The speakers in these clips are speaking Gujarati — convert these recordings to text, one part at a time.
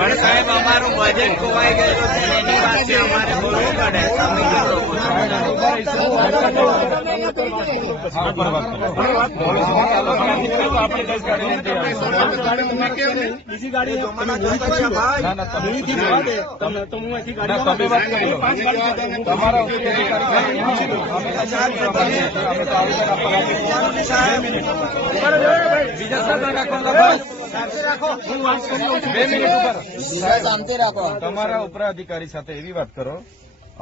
પણ સાહેબ અમારું બજેટ ખોવાઈ ગયેલું છે એની વાત છે, અમારે બોલવું પડે. તમારા ઉપરાધિકારી સાથે એવી વાત કરો,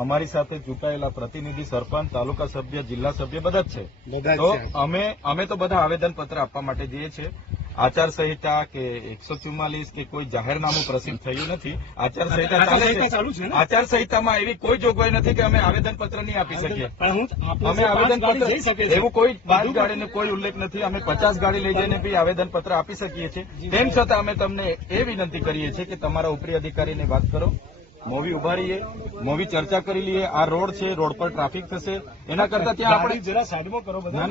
અમારી સાથે ચૂંટાયેલા પ્રતિનિધિ, સરપંચ, તાલુકા સભ્ય, જિલ્લા સભ્ય બધા જ છે. તો અમે તો બધા આવેદન પત્ર આપવા માટે જઈએ છીએ. આચારસંહિતા કે 144 કે કોઈ જાહેરનામું પ્રસિદ્ધ થયું નથી. આચારસંહિતા ચાલે છે. આચારસંહિતામાં એવી કોઈ જોગવાઈ નથી કે અમે આવેદનપત્ર નહીં આપી શકીએ. અમે આવેદનપત્ર એવું કોઈ 5 ગાડીનો કોઈ ઉલ્લેખ નથી. અમે 50 ગાડી લઈ જઈને બી આવેદનપત્ર આપી શકીએ છીએ. તેમ છતાં અમે તમને એ વિનંતી કરીએ છીએ કે તમારા ઉપરી અધિકારીને વાત કરો, મોવી ઉભા રહીએ, મોવી ચર્ચા કરી લઈએ. આ રોડ છે, રોડ પર ટ્રાફિક થશે, એના કરતા ત્યાં આપણે જરા સાઈડમાં કરો બધા.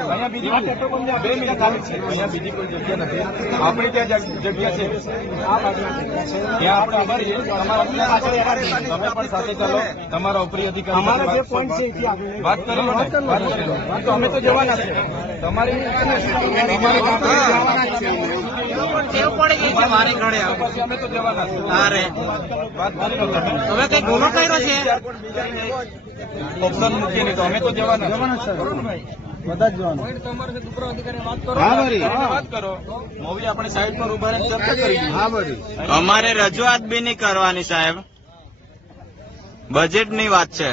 અહીંયા બીજી 2 મિનિટ ખાલી છે, અહીંયા બીજી કોઈ જગ્યા નથી. આપણી ત્યાં જગ્યા છે, ત્યાં આપણે ઉભા રહીએ. તમે પણ સાથે ચાલો, તમારા ઉપરી અધિકારી વાત કરી લો. તો અમે તો જવાના છે. તમારી મારી ઘરે અમે તો જવાના છે. અરે વાત કરી લો. હવે કઈ ગુનો કર્યો છે? ઓપ્શન મૂકીએ નહીં તો અમે તો જવાના બધા જ જવાનું. વાત કરો, મોવી આપણે સાઈડ પર ઉભા રહીને ચર્ચા કરી. અમારે રજૂઆત બી નહીં કરવાની સાહેબ, બજેટ ની વાત છે.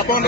आपण